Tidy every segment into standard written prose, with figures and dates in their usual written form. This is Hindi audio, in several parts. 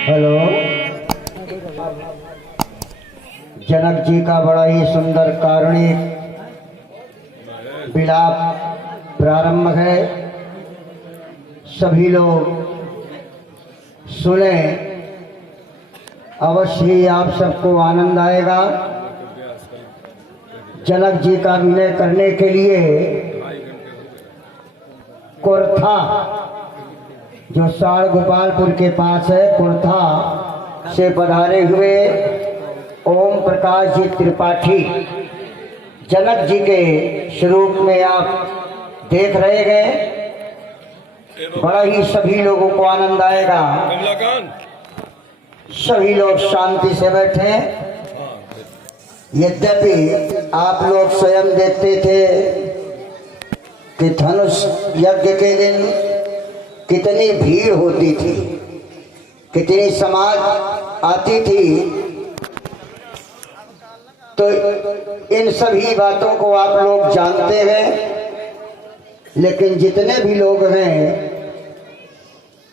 हेलो। जनक जी का बड़ा ही सुंदर कारुणिक विलाप प्रारंभ है। सभी लोग सुने, अवश्य ही आप सबको आनंद आएगा। जनक जी का अभिनय करने के लिए कुर्था, जो साड़ गोपालपुर के पास है, कुर्था से पधारे हुए ओम प्रकाश जी त्रिपाठी जनक जी के स्वरूप में आप देख रहे हैं। बड़ा ही सभी लोगों को आनंद आएगा। सभी लोग शांति से बैठे। यद्यपि आप लोग स्वयं देखते थे कि धनुष यज्ञ के दिन कितनी भीड़ होती थी, कितनी समाज आती थी। तो इन सभी बातों को आप लोग जानते हैं, लेकिन जितने भी लोग हैं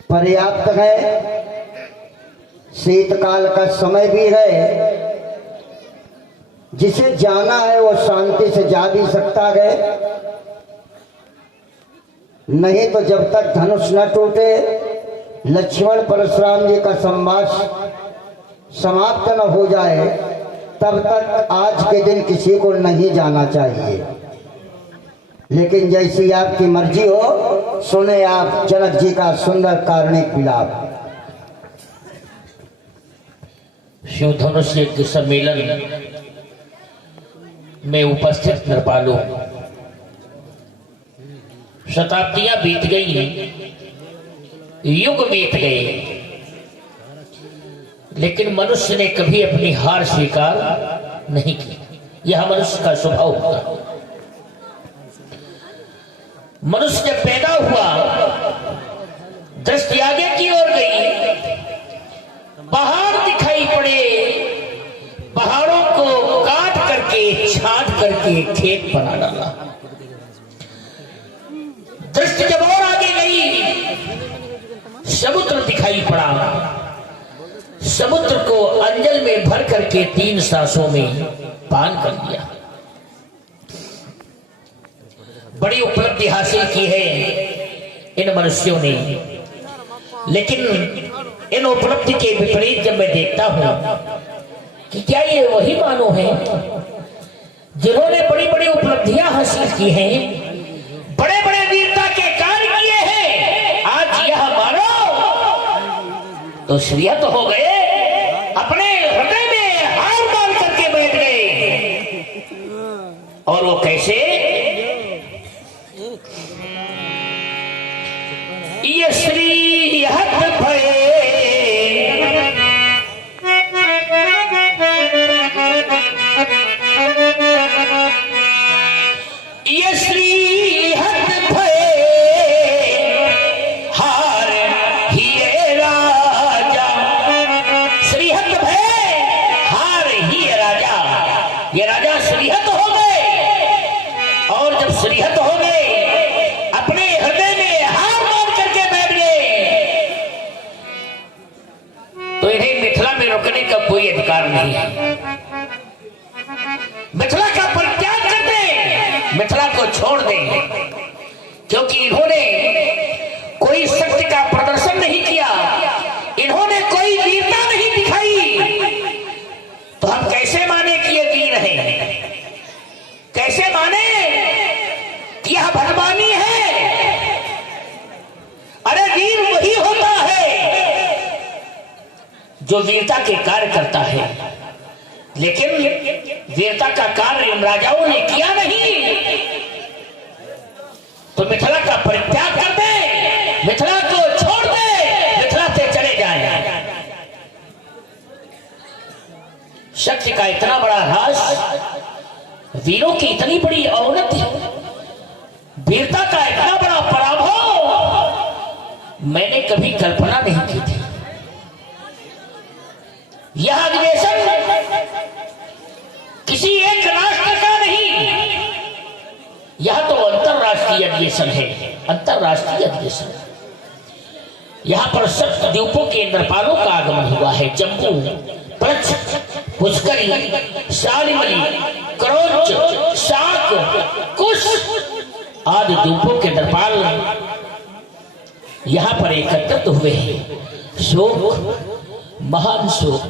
पर्याप्त है। शीतकाल का समय भी है, जिसे जाना है वो शांति से जा भी सकता है। नहीं तो जब तक धनुष न टूटे, लक्ष्मण परशुराम जी का संवाद समाप्त न हो जाए, तब तक आज के दिन किसी को नहीं जाना चाहिए। लेकिन जैसी आपकी मर्जी हो, सुने आप जनक जी का सुंदर कारुणिक विलाप। शिव धनुष यज्ञ सम्मेलन में उपस्थित नृपालों, शताब्दियां बीत गई, युग बीत गए, लेकिन मनुष्य ने कभी अपनी हार स्वीकार नहीं की। यह मनुष्य का स्वभाव होता है। मनुष्य जब पैदा हुआ, दृष्टि आगे की ओर गई, पहाड़ दिखाई पड़े, पहाड़ों को काट करके छांट करके खेत बना डाला। दृष्टि जब और आगे गई, समुद्र दिखाई पड़ा। समुद्र को अंजल में भर करके 3 सांसों में पान कर लिया। बड़ी उपलब्धि हासिल की है इन मनुष्यों ने। लेकिन इन उपलब्धि के विपरीत जब मैं देखता हूं कि क्या ये वही मानव हैं जिन्होंने बड़ी बड़ी उपलब्धियां हासिल की हैं, बड़े बड़े वीरता के कार्य किए हैं, आज यह मानो तो श्रीयत हो गए, अपने हृदय में हार मान करके बैठ गए। और वो कैसे? ये श्रीहत भये कोई अधिकार नहीं है। मिथिला का परित्याग कर दें, मिथिला को छोड़ दें, क्योंकि इन्होंने कोई शक्ति का प्रदर्शन नहीं किया, इन्होंने कोई वीरता नहीं दिखाई। तो हम कैसे माने कि ये वीर है? कैसे माने कि यह भगवानी है? अरे वीर वही होता है जो वीरता के कार्य करता है। लेकिन वीरता का कार्य इन राजाओं ने किया नहीं। तो मिथिला का परित्याग कर दे, मिथिला को छोड़ दे, मिथिला से चले जाए। शक्ति का इतना बड़ा ह्रास, वीरों की इतनी बड़ी अवनति, वीरता का इतना बड़ा पराभव मैंने कभी कल्पना नहीं की थी। यह अधिवेशन किसी एक राष्ट्र का नहीं, यह तो अंतरराष्ट्रीय अधिवेशन है, अंतरराष्ट्रीय अधिवेशन। यहाँ पर सप्त द्वीपों के नरपालों का आगमन हुआ है। जम्बू, प्रच्छ, पुष्करी, शालिमली, करोच, शाक, कुश आदि द्वीपों के नरपाल यहाँ पर एकत्रित हुए हैं। शोक, महान शोक।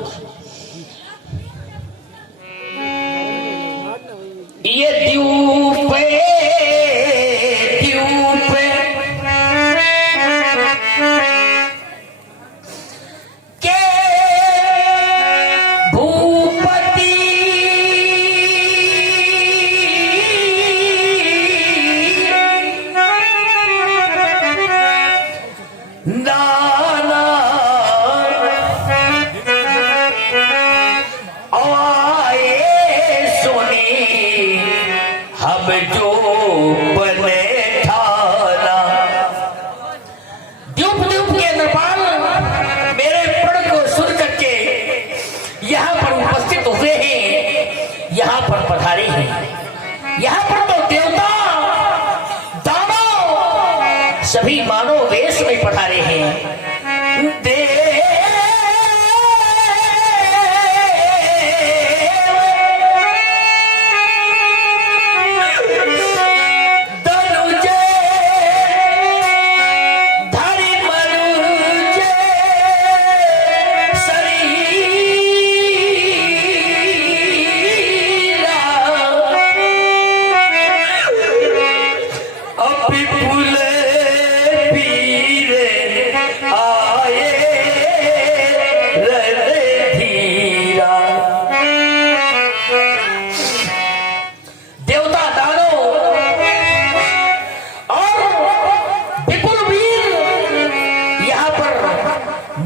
ये द्वीप के भूपति नाना आए सुने हम जो बने ठाना। द्वीप द्वीप के नरपाल मेरे प्रण को सुन करके यहाँ पर उपस्थित हुए हैं, यहाँ पर पधारे हैं। यहाँ पर तो देवता, दानव सभी मानव वेश में पधारे हैं।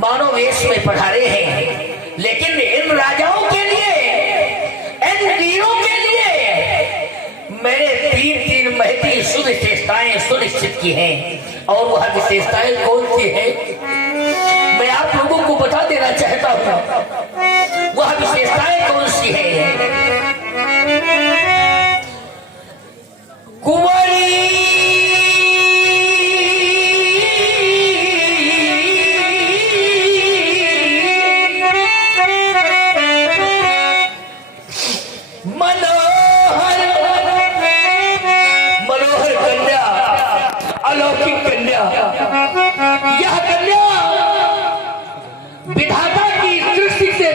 मानव वेश में पधारे हैं, लेकिन इन राजाओं के लिए, इन वीरों के लिए मैंने तीन महती सुविशेषताएं सुनिश्चित की हैं। और वह विशेषताएं कौन सी हैं मैं आप लोगों को बता देना चाहता हूं। वह विशेषताएं कौन सी है? कुंवरी अलौकिक कन्या, यह कन्या विधाता की दृष्टि से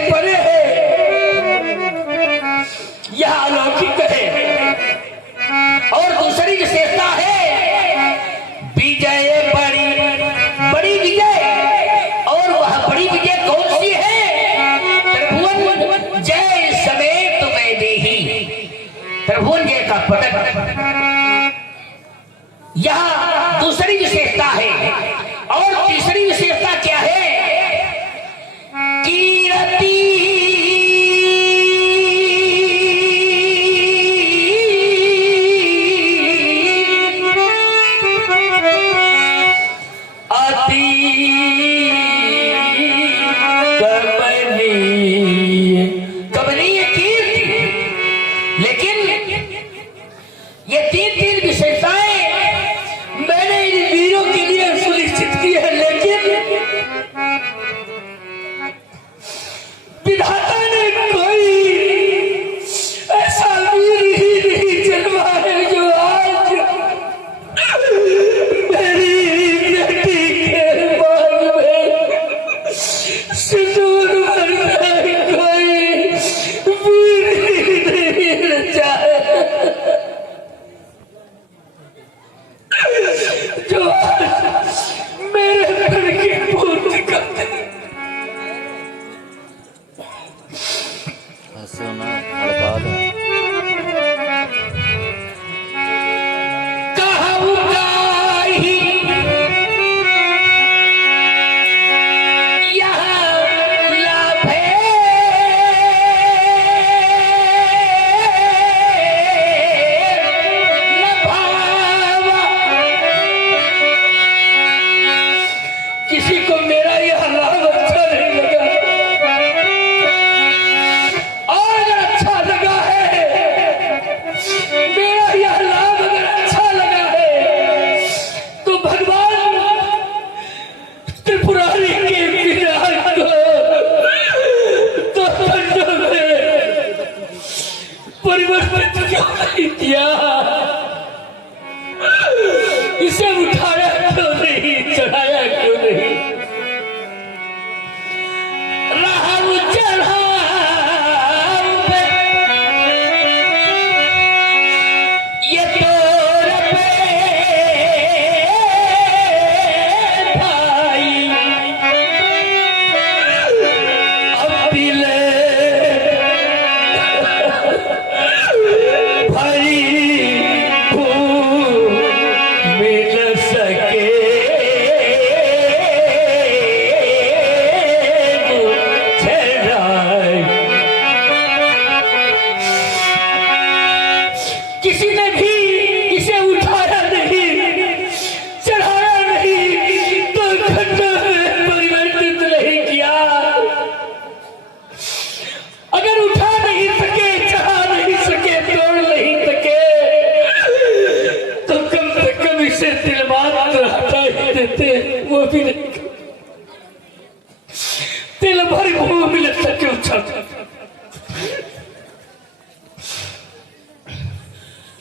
भरी भूमि मिले सके उछल।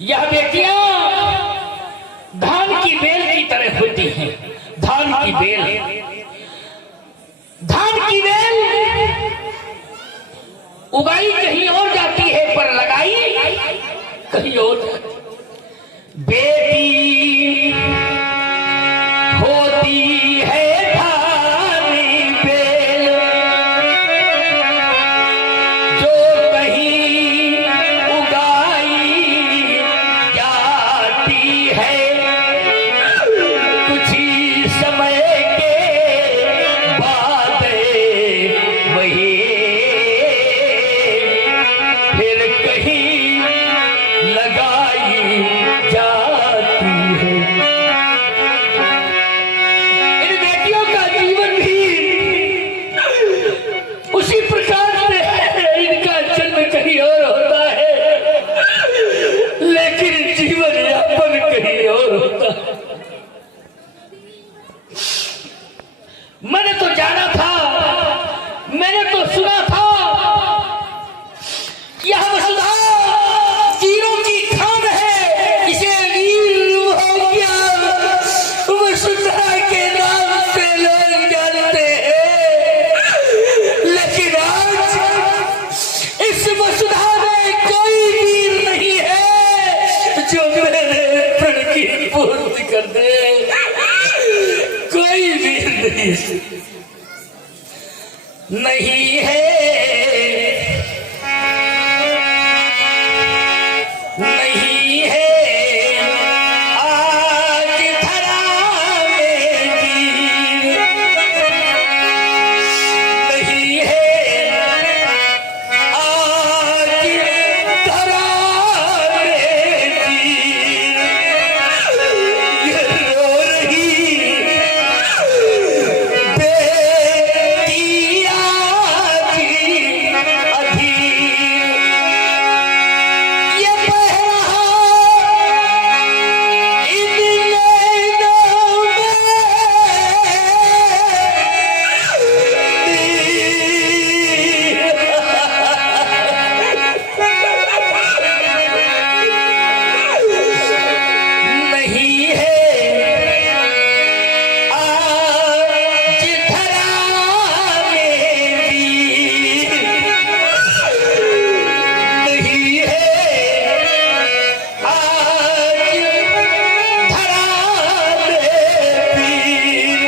यह बेटियां धान की बेल की तरह होती हैं। धान की बेल, धान की बेल उगाई कहीं और जाती है पर लगाई कहीं और। बेटी होती है धानी बेल जो कहीं उगाई जाती है। कुछ ही समय के बाद वही फिर कहीं लगाई जाती है। इन बेटियों का जीवन भी उसी प्रकार से है। इनका जन्म कहीं और होता है लेकिन जीवन यापन कहीं और होता है। मैंने तो जाना था, मैंने तो सुना था यह वसुधा वीरों की खान है। इसे वीर हो गया वसुधा के नाम से लोग जानते हैं। लेकिन आज इस वसुधा में कोई वीर नहीं है जो मेरे प्रण की पूर्ति कर दे। कोई वीर नहीं है, नहीं है आज धरा में वीर। नहीं है आज धरा में वीर। ये रो रही बेटियां की अधीर। ये बह रहा इन नैनों में नहीं है आज धरा में वीर। नहीं है आज धरा में वीर।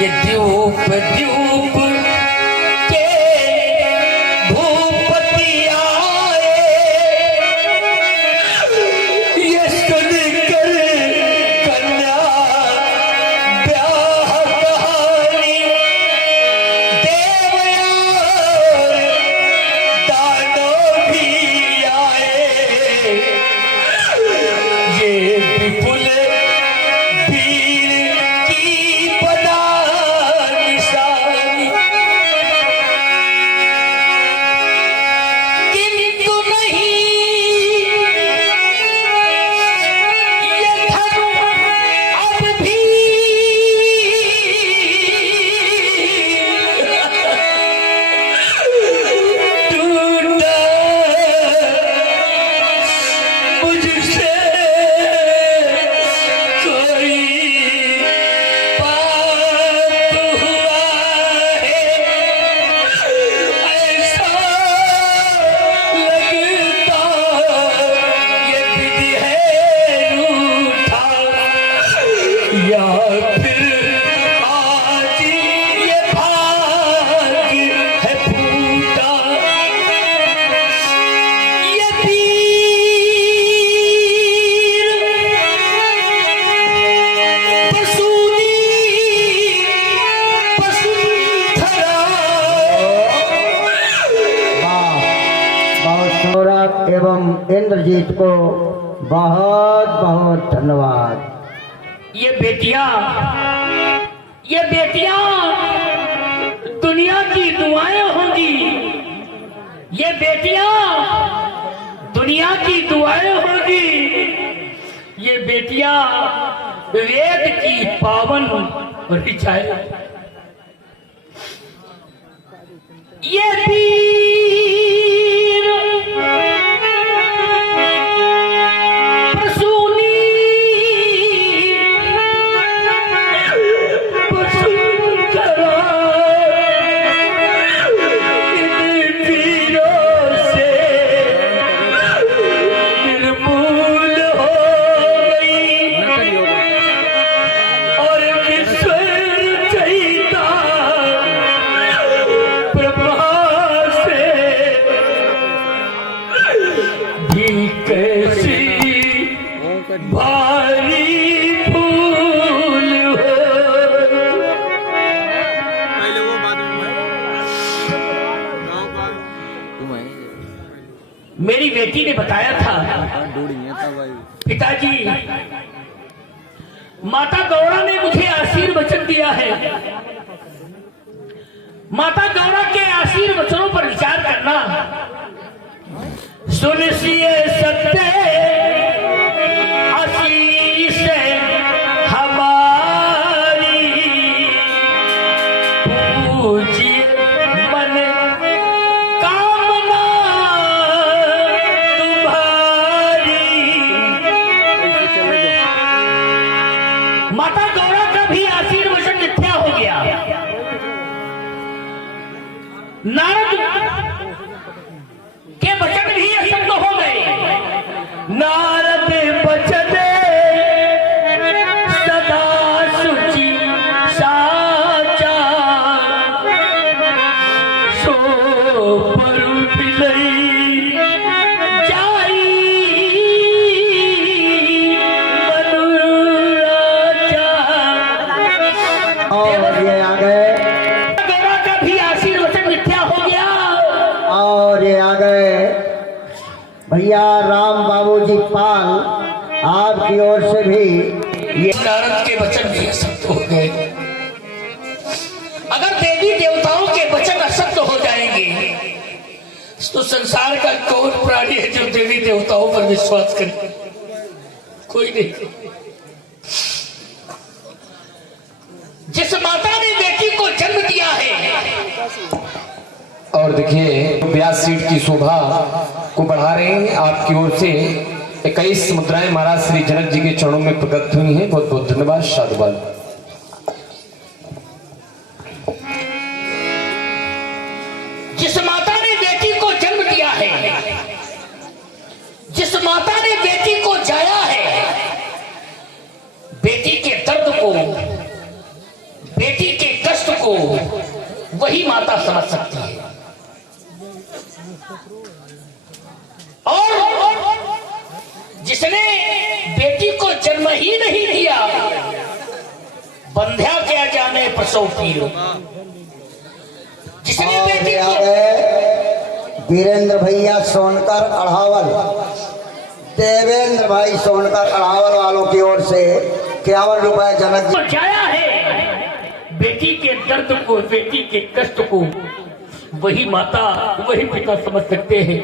ये द्यूप द्यूप के भूपति आए। ये सुनकर कन्या ब्याह कहानी देवया दानव भी आए। ये विपुल वीर की बना निशानी। किंतु नहीं ये धर्म अब भी टूटा मुझसे कोई पाप हुआ है। ऐसा लगता ये विधि है रूठा या फिर आज ये भाग है फूटा। ये वीर पशुनी वसुंधरा। बहुत सौरभ एवं इंद्रजीत को बहुत बहुत धन्यवाद। ये बेटियां दुनिया की दुआएं होंगी। ये बेटियां दुनिया की दुआएं होंगी। ये बेटियां वेद की पावन ऋचाएं। ये वीर प्रसूनी वसुंधरा इन वीरों से निर्मूल हो गई और विश्व रचयिता प्रभा से भी कैसी भारी भूल हो। पहले वो बाद में गाँव का मेरी बेटी ने बताया था पिताजी, माता गौरा ने मुझे आशीर्वचन दिया है। माता गौरा के आशीर्वचनों पर विचार करना। सुनिए सत्य आशीष हमारी, पूज्य मन कामना तुम्हारी। माता गौरा का भी आशीर्वचन मिथ्या हो गया। नारद के वचन भी असत्य हो गए। नारद वचन सदा शुचि साचा, सो पर विलई जाई मनुराजा। और ये आ गए, गौरा का भी आशीर्वचन मिथ्या हो गया। और ये आ गए भैया राम बाबूजी पाल, आपकी ओर से भी ये नारद के वचन भी असत्य हो गए। अगर देवी देवताओं के वचन असत्य हो जाएंगे तो संसार का कौन प्राणी है जो देवी देवताओं पर विश्वास करे? कोई नहीं। जिस माता ने बेटी को जन्म दिया है, और देखिए व्यास सीट की शोभा को बढ़ा रहे हैं आपकी ओर से 21 मुद्राएं महाराज श्री जनक जी के चरणों में प्रकट हुई हैं। बहुत बहुत धन्यवाद, साधुवाद। जिस माता ने बेटी को जन्म दिया है, जिस माता ने बेटी को जाया है, बेटी के दर्द को, बेटी के कष्ट को वही माता समझ सकती है। और जिसने बेटी को जन्म ही नहीं दिया, बंध्या क्या जाने प्रसव पीर। जिसने और बेटी ये आ को गए वीरेंद्र भैया सोनकर अढ़ावल, देवेंद्र भाई सोनकर अढ़ावल वालों की ओर से 51 रुपए जनक जी। जाया है, बेटी के दर्द को, बेटी के कष्ट को वही माता, वही पिता समझ सकते हैं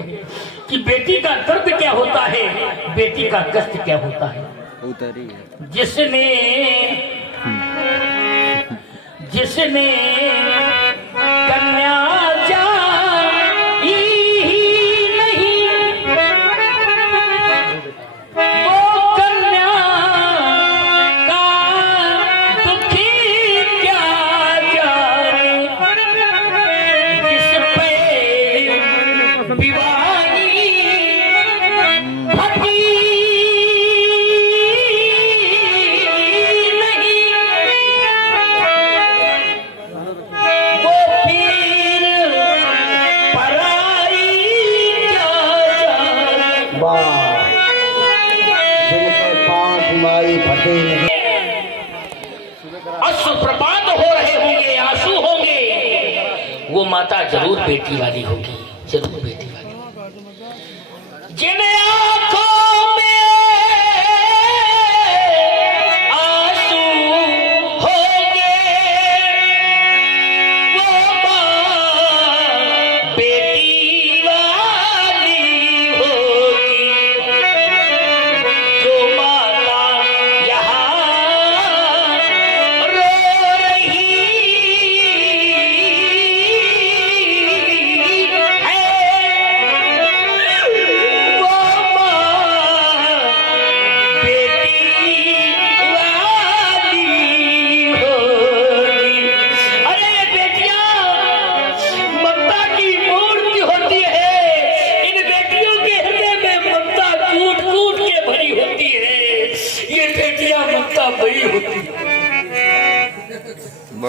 कि बेटी का दर्द क्या होता है, बेटी का कष्ट क्या होता है। जिसने जिसने कन्या जाई नहीं, वो कन्या का दुखी क्या जाने। जिस पे विवाही भटी नहीं, वो पीर पराई क्या जाने। वाह, जिनके पांच माई फटे नहीं। अश्रु प्रपात हो रहे होंगे, आंसू होंगे, वो माता जरूर बेटी वाली होगी, जरूर बेटी वाली। जिन आंखों में आंसू होंगे, वो माँ बेटी वाली होगी। जो माता यहाँ रो रही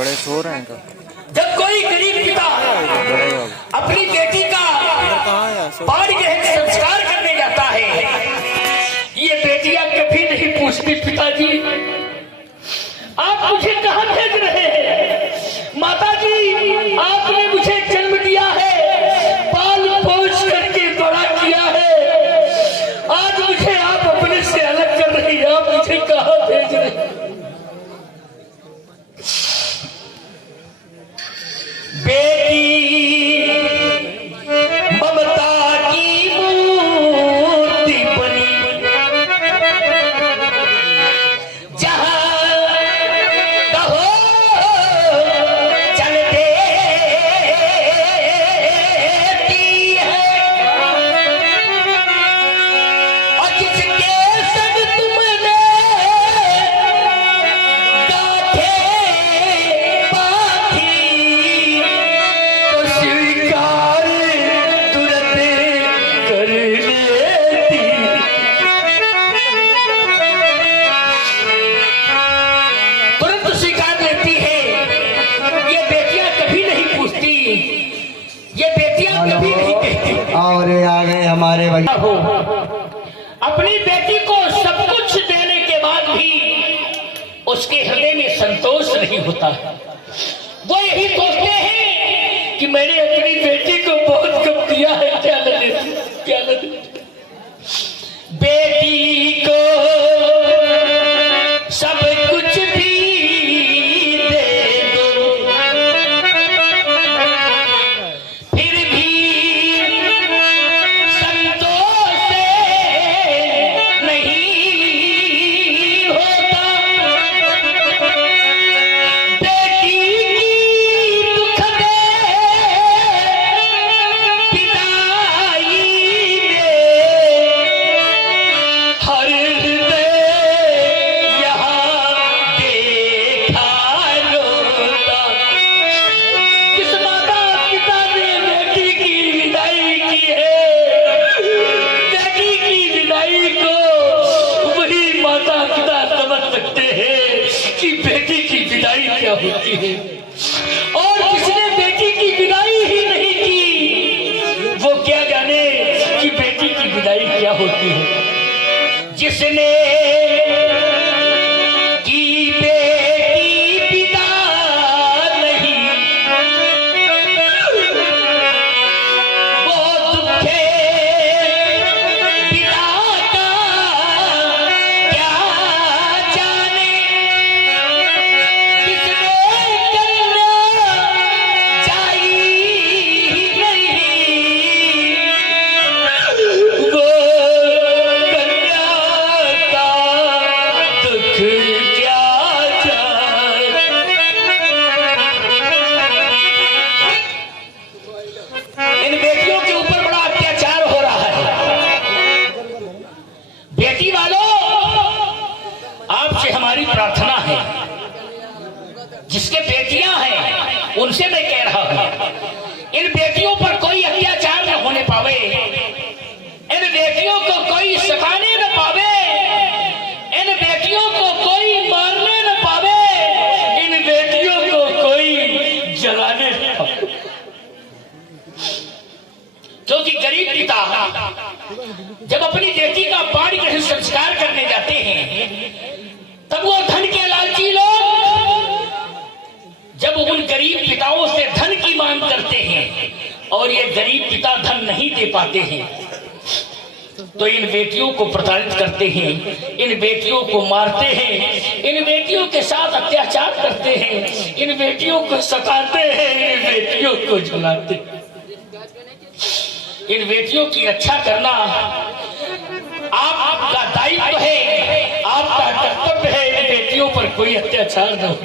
बड़े शोर हैं इनका। जब कोई गरीब पिता अपनी बेटी का पाणी ग्रहण संस्कार करने जाता है, ये बेटियां कभी नहीं पूछती पिताजी आप मुझे कहां भेज रहे हैं, माता जी आपने मुझे जन्म दिया है, पाल पोष करके बड़ा किया है, आज मुझे आप अपने से अलग कर रही हैं, आप मुझे कहां भेज रहे हैं। बेटी ममता की मूर्ति बनी, जहां कहो चल देती है, और जिसके संग तुमने गाथे पाथी तो स्वीकार तुरंत कर लेती। तुरंत स्वीकार लेती है। ये बेटियां कभी नहीं पूछती, ये बेटियां कभी नहीं कहती और ये आ गए हमारे भैया। हो। अपनी बेटी को सब कुछ देने के बाद भी उसके हृदय में संतोष नहीं होता। वो यही सोचते हैं कि मैंने अपनी बेटी को बहुत कम दिया है, क्या न दे, क्या न दे। बेटी को सब कुछ भी दे दो, फिर भी संतोष नहीं होता। बेटी की दुख दे पिताई में हर हृदय यहाँ देखा रोता। जिस माता पिता ने बेटी की विदाई की है, बेटी की विदाई को वही माता पिता समझ सकते हैं कि बेटी की विदाई क्या होती है, और जिसने बेटी की विदाई ही नहीं की वो क्या जाने कि बेटी की विदाई क्या होती है। जिसने की बेटी पिता नहीं, वो दुखे पिता का क्या जाने। जिसने कन्या जाई नहीं, वो कन्या का दुख क्या जाए। इन बेटियों के ऊपर बड़ा अत्याचार हो रहा है। बेटी वालों, आपसे हमारी प्रार्थना है, जिसके बेटियां हैं उनसे मैं कह रहा हूं, इन बेटियों पर कोई अत्याचार न होने पावे, इन बेटियों को कोई सताने न पावे, इन बेटियों को कोई मारने न पावे, इन बेटियों को कोई जलाने न पावे। क्योंकि गरीब पिता जब अपनी बेटी का पाणी ग्रहण संस्कार करने जाते हैं, तब वो धन के लालची लोग जब उन गरीब पिताओं से धन की मांग करते हैं और ये गरीब पिता धन नहीं दे पाते हैं, तो इन बेटियों को प्रताड़ित करते हैं, इन बेटियों को मारते हैं, इन बेटियों के साथ अत्याचार करते हैं, इन बेटियों को सताते हैं, इन बेटियों को जलाते हैं। इन बेटियों की रक्षा करना आपका दायित्व है, आपका कर्तव्य है। इन बेटियों पर कोई अत्याचार न हो।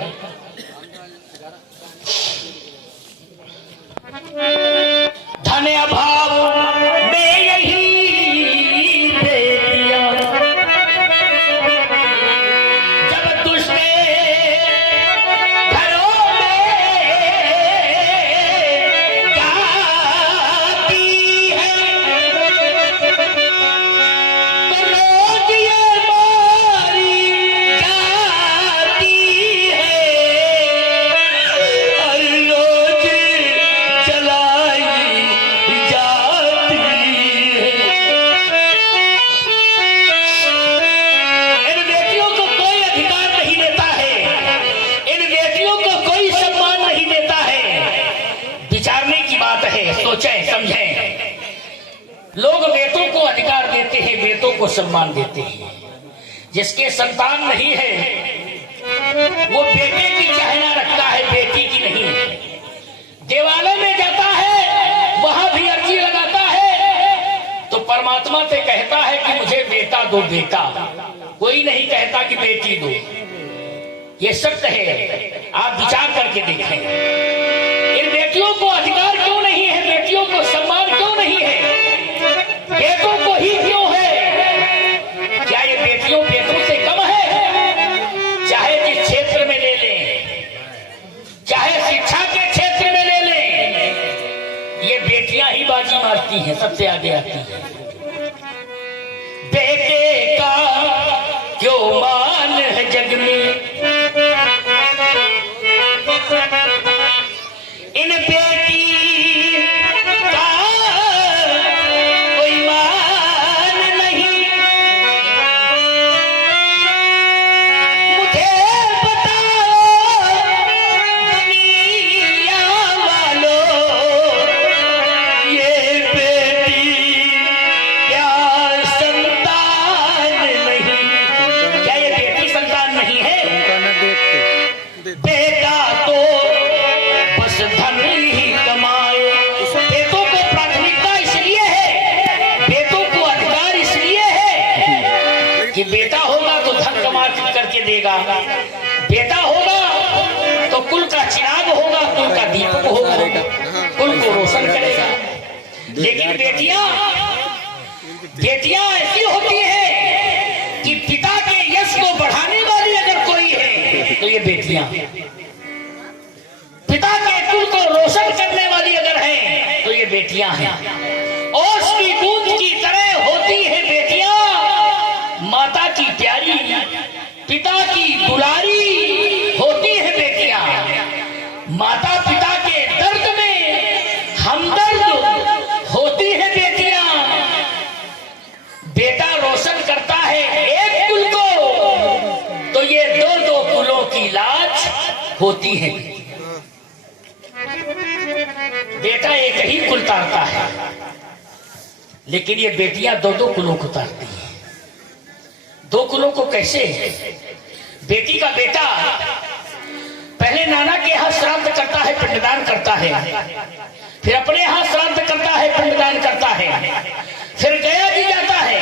धन अभाव में यही बेटियां जब दूसरे घरों में जाती है, तो रोज ये मारी जाती है। लोग बेटों को अधिकार देते हैं, बेटों को सम्मान देते हैं। जिसके संतान नहीं है वो बेटे की चाहना रखता है, बेटी की नहीं है। देवालय में जाता है, वहां भी अर्जी लगाता है तो परमात्मा से कहता है कि मुझे बेटा दो, बेटा। कोई नहीं कहता कि बेटी दो। ये सत्य है, आप विचार करके देखें। इन बेटियों को अधिकार क्यों नहीं है, बेटियों को सम्मान क्यों नहीं है, बेटों को ही क्यों है? क्या ये बेटियों बेटों से कम है? चाहे जिस क्षेत्र में ले लें, चाहे शिक्षा के क्षेत्र में ले लें, ये बेटियां ही बाजी मारती हैं, सबसे आगे आती हैं। बेटे का क्यों मान है जग में, इन बेटी का कोई मान नहीं। मुझे बताओ दुनिया वालों, ये बेटी क्या संतान नहीं? क्या ये बेटी संतान नहीं है? बेटा तो बस धन ही कमाए। बेटों को प्राथमिकता इसलिए है, बेटों को अधिकार इसलिए है कि बेटा होगा तो धन कमा करके देगा, बेटा होगा तो कुल का चिराग होगा, कुल का दीपक होगा, कुल को रोशन करेगा। लेकिन बेटियां ऐसी होती है कि पिता के यश को बढ़ाने वाली अगर कोई है तो ये बेटियां, पिता के कुल को रोशन करने वाली अगर है तो ये बेटियां हैं। ओस की बूंद की तरह होती है बेटियां, माता की प्यारी, पिता की दुलारी होती है बेटियां। माता पिता के दर्द में हमदर्द होती है बेटियां। बेटा रोशन करता है एक कुल को तो ये दो दो कुलों की लाज होती है। बेटा एक ही कुल तारता है, लेकिन ये बेटियां दो दो कुलों को तारती हैं। दो कुलों को कैसे? बेटी का बेटा पहले नाना के यहां श्राद्ध करता है, पिंडदान करता है, फिर अपने यहां श्राद्ध करता है, पिंडदान करता है, फिर गया भी जाता है,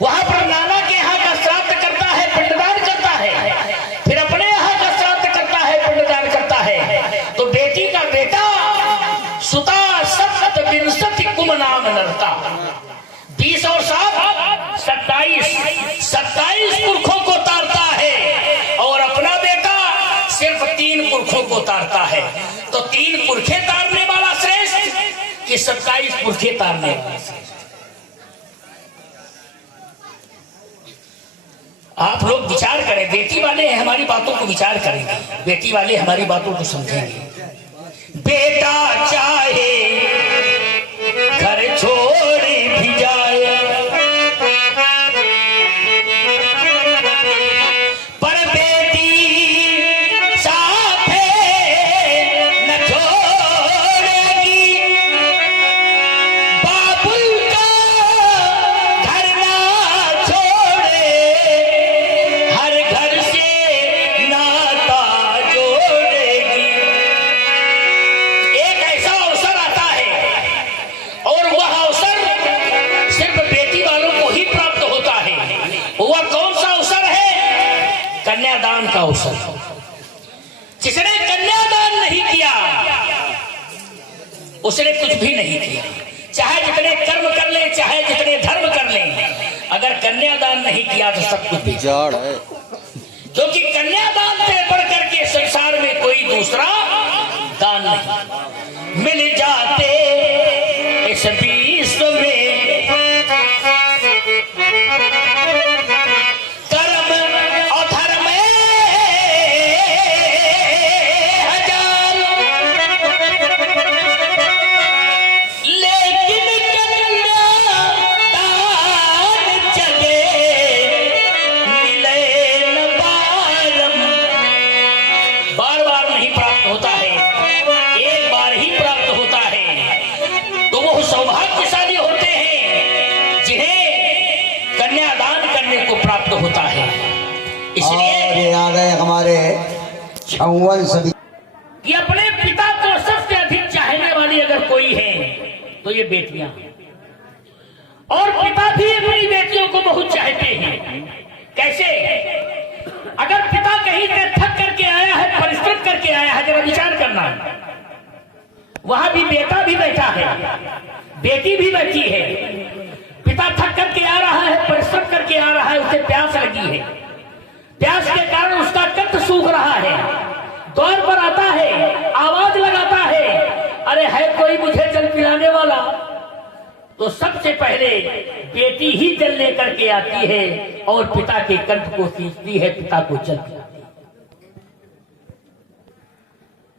वहां पर नाना के यहां का श्राद्ध करता है, पिंडदान करता है, फिर अपने यहां का श्राद्ध करता है, पिंडदान करता है। तो बेटी का बेटा सुता सप्त विंशति कुम नाम नरता, 20 और 7 27 पुरखों को तारता है, और अपना बेटा सिर्फ 3 पुरखों को तारता है। तो 3 पुरखे तारने वाला श्रेष्ठ कि 27 पुरखे तारने वाला श्रेष्ठ? आप लोग विचार करें, बेटी वाले हमारी बातों को विचार करेंगे, बेटी वाले हमारी बातों को समझेंगे। बेटा चाहे घर छोड़ भी जाए, पर बेटी साथ न छोड़ेगी। बाबुल का घर ना छोड़े, हर घर से नाता जोड़ेगी। एक ऐसा अवसर आता है और वह अवसर सिर्फ बेटी वालों को ही प्राप्त होता है। वह कौन सा अवसर है? कन्यादान का अवसर। जिसने कन्यादान नहीं किया उसने कुछ भी नहीं किया, चाहे जितने कर्म कर ले, चाहे जितने धर्म कर ले, अगर कन्यादान नहीं किया तो सब कुछ बिगाड़ है। क्योंकि कन्यादान से बढ़कर के संसार में कोई दूसरा दान नहीं। मिल जाते इस विश्व में कर्म और धर्म हजार, लेकिन कन्यादान जगे मिले न बारंबार। गए हमारे 56 सदी। कि अपने पिता को सबसे अधिक चाहने वाली अगर कोई है तो ये बेटियां, और पिता भी अपनी बेटियों को बहुत चाहते हैं। कैसे? अगर पिता कहीं से थक करके आया है, परिश्रम करके आया है, जरा विचार करना, वहां भी बेटा भी बैठा है, बेटी भी बैठी है। पिता थक करके आ रहा है, परिश्रम करके आ रहा है, उसे प्यास लगी है, प्यास के कारण उसका कंठ सूख रहा है, दौड़ पर आता है, आवाज लगाता है, अरे है कोई मुझे जल पिलाने वाला? तो सबसे पहले बेटी ही जल लेकर के आती है और पिता के कंठ को सींचती है, पिता को जल पिलाती है।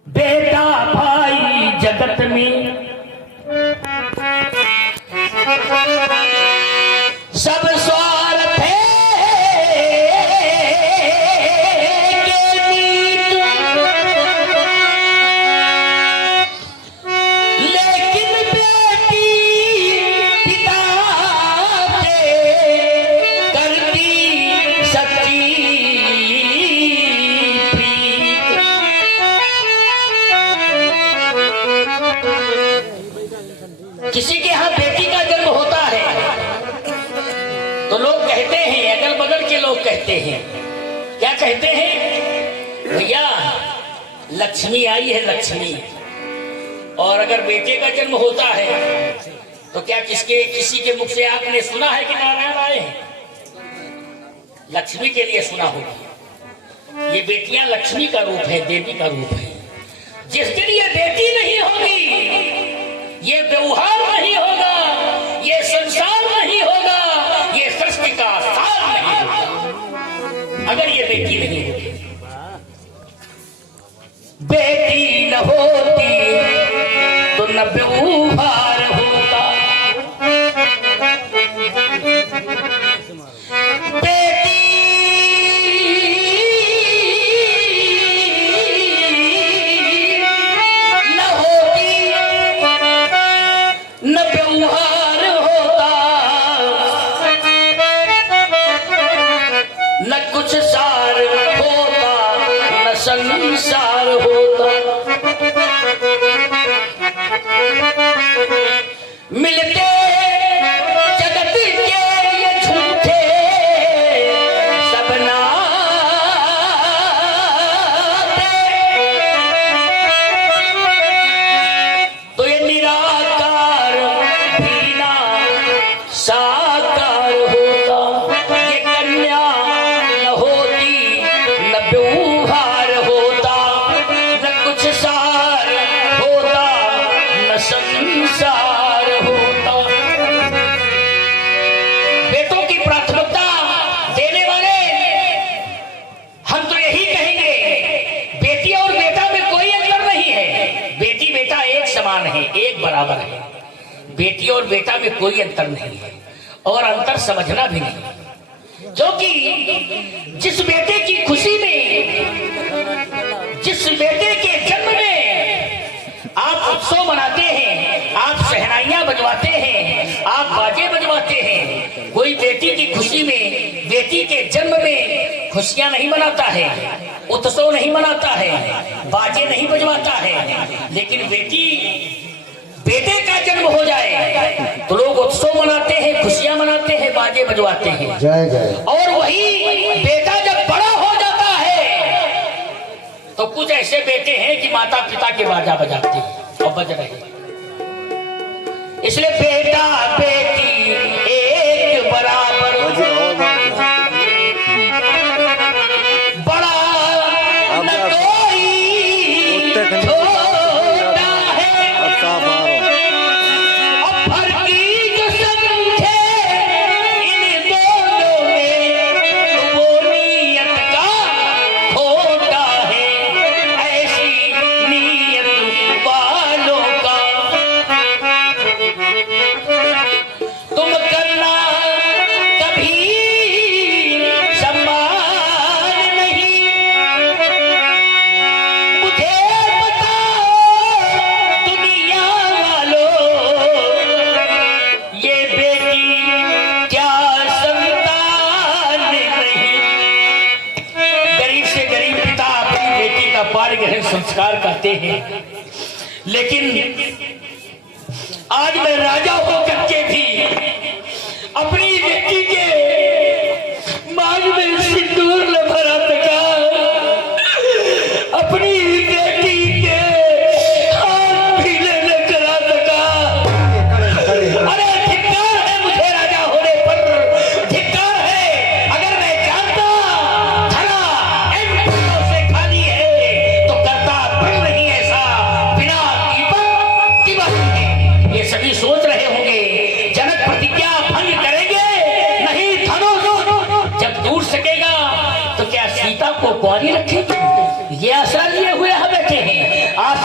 बेटा भाई जगत में सब स्वार्थ है, किसी के यहां बेटी का जन्म होता है तो लोग कहते हैं, अगल बगल के लोग कहते हैं, क्या कहते हैं? भैया लक्ष्मी आई है, लक्ष्मी। और अगर बेटे का जन्म होता है तो क्या किसी के मुख से आपने सुना है कि नारायण आए हैं? लक्ष्मी के लिए सुना होगा। ये बेटियां लक्ष्मी का रूप है, देवी का रूप है। जिस दिन ये बेटी नहीं होगी, ये व्यवहार नहीं होगा, ये संसार नहीं होगा, ये सृष्टि का सार नहीं होगा, अगर ये बेटी नहीं होगी। बेटी न होती तो न व्यवहार होता, संसार होता। मिलते जगत के ये झूठे सब नाते, तो ये निराकार भी ना साकार होता। ये कन्या न होती न व्यवहार होता, न कुछ सार होता, न संसार होता। बेटों की प्राथमिकता देने वाले हम तो यही कहेंगे, बेटी और बेटा में कोई अंतर नहीं है। बेटी बेटा एक समान है, एक बराबर है। बेटी और बेटा में कोई अंतर नहीं है, और अंतर समझना भी नहीं, क्योंकि जिस बेटे की खुशी में, जिस बेटे के जन्म में आप उत्सव मनाते हैं, आप शहनाइयां बजवाते हैं, आप बाजे बजवाते हैं, कोई बेटी की खुशी में, बेटी के जन्म में खुशियां नहीं मनाता है, उत्सव नहीं मनाता है, बाजे नहीं बजवाता है। लेकिन बेटे का जन्म हो जाए तो लोग उत्सव मनाते हैं, खुशियां मनाते हैं, बाजे बजवाते हैं। जय जय। और वही बेटा जब बड़ा हो जाता है तो कुछ ऐसे बेटे हैं कि माता पिता के बाजा बजाते हैं और बज रहे। इसलिए बेटा बेटी एक बराबर, बड़ा न कोई छोटा है, अब फर्क जो समझे इन दोनों में, वो नियत का खोटा है, ऐसी नियत वालों का संस्कार करते हैं, लेकिन आज मैं राजा होकर के भी अपनी बेटी के मांग में सिंदूर न भरा सका, अपनी बेटी के हाथ भी न करा सका। अरे धिक्कार है मुझे राजा होने पर, धिक्कार है। अगर मैं जानता धरा इन फूलों से खाली है तो करता फिर नहीं ऐसा बिना कीमत के। ये सभी सोच रहे होंगे जनक प्रतिज्ञा भंग करेंगे, नहीं धनुष जब टूट सकेगा तो क्या सीता को कुंवारी रखेंगे? ये आशा लिए हुए हम बैठे हैं। आशा